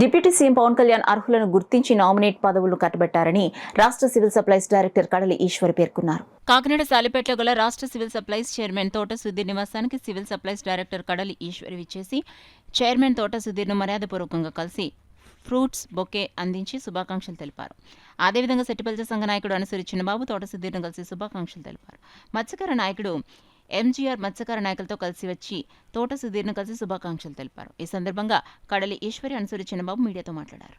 Deputy CM Pawan Kalyan అర్హులను గుర్తించి nominate పదవులను కట్టబెట్టారని రాష్ట్ర సివిల్ సప్లైస్ డైరెక్టర్ కడలి ఈశ్వర్ పేర్కొన్నారు. కాకినాడ సాలిపేటలో గల రాష్ట్ర సివిల్ సప్లైస్ చైర్మన్ తోట సుధీర్ నివాసానికి సివిల్ సప్లైస్ డైరెక్టర్ కడలి ఈశ్వర్ విచ్చేసి చైర్మన్ తోట సుధీర్ను మర్యాదపూర్వకంగా కలిసి ఫ్రూట్స్ బొకే అందించి శుభాకాంక్షలు తెలిపారు. అదేవిధంగా సెట్టిపల్లి సంఘ నాయకుడు అనసూరి చిన్నబాబు తోట సుధీర్ను కలిసి శుభాకాంక్షలు తెలిపారు. మత్స్యకార నాయకుడు ఎంజీఆర్ మత్స్యకార నాయకులతో కలిసి వచ్చి తోట సుధీర్ను కలిసి శుభాకాంక్షలు తెలిపారు. ఈ సందర్భంగా కడలి ఈశ్వరి అనసూరి చిన్నబాబు మీడియాతో మాట్లాడారు.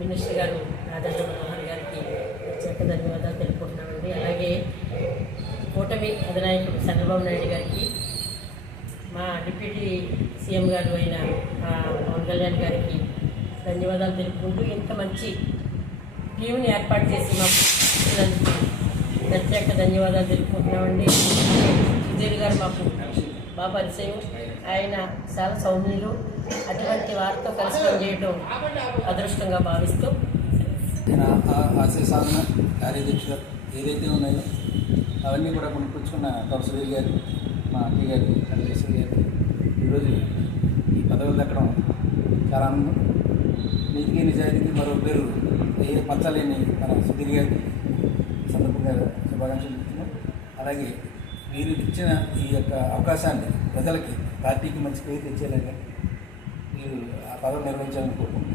మినిస్టర్ గారు రాజేంద్ర మనోహర్ గారికి ప్రత్యేక ధన్యవాదాలు తెలుపుకుంటున్నామండి. అలాగే కూటమి అధినాయకుడు చంద్రబాబు నాయుడు గారికి, మా డిప్యూటీ సీఎం గారు అయిన పవన్ కళ్యాణ్ గారికి ధన్యవాదాలు తెలుపుకుంటూ ఇంత మంచి టీంని ఏర్పాటు చేసి మాకు ప్రత్యేక ధన్యవాదాలు తెలుపుకుంటున్నామండి. సుధీర్ గారు మాకు బాగా పరిచయం. ఆయన చాలా సౌమ్యులు. అటువంటి వారితో కలిసి పనిచేయడం అదృష్టంగా భావిస్తూ ఆశయ సాధన కార్యదక్షులు ఏదైతే ఉన్నాయో అవన్నీ కూడా కొనుక్కొచ్చుకున్న డాక్టర్ సుధీర్ గారు, మా అక్కయ్య గారు, కళ్యాణేశ్వరి గారు ఈరోజు ఈ పదవులు దక్కడం చాలా ఆనందం. నీతికి నిజాయితీకి మరో పేరు ఏ మచ్చలేని మన సుధీర్ గారికి సందర్భంగా శుభాకాంక్షలు చెప్తున్నాం. అలాగే మీరు ఇచ్చిన ఈ యొక్క అవకాశాన్ని ప్రజలకి, పార్టీకి మంచి పేరు తెచ్చేలాగా మీరు ఆ పదవి నిర్వహించాలని కోరుకుంటున్నాను.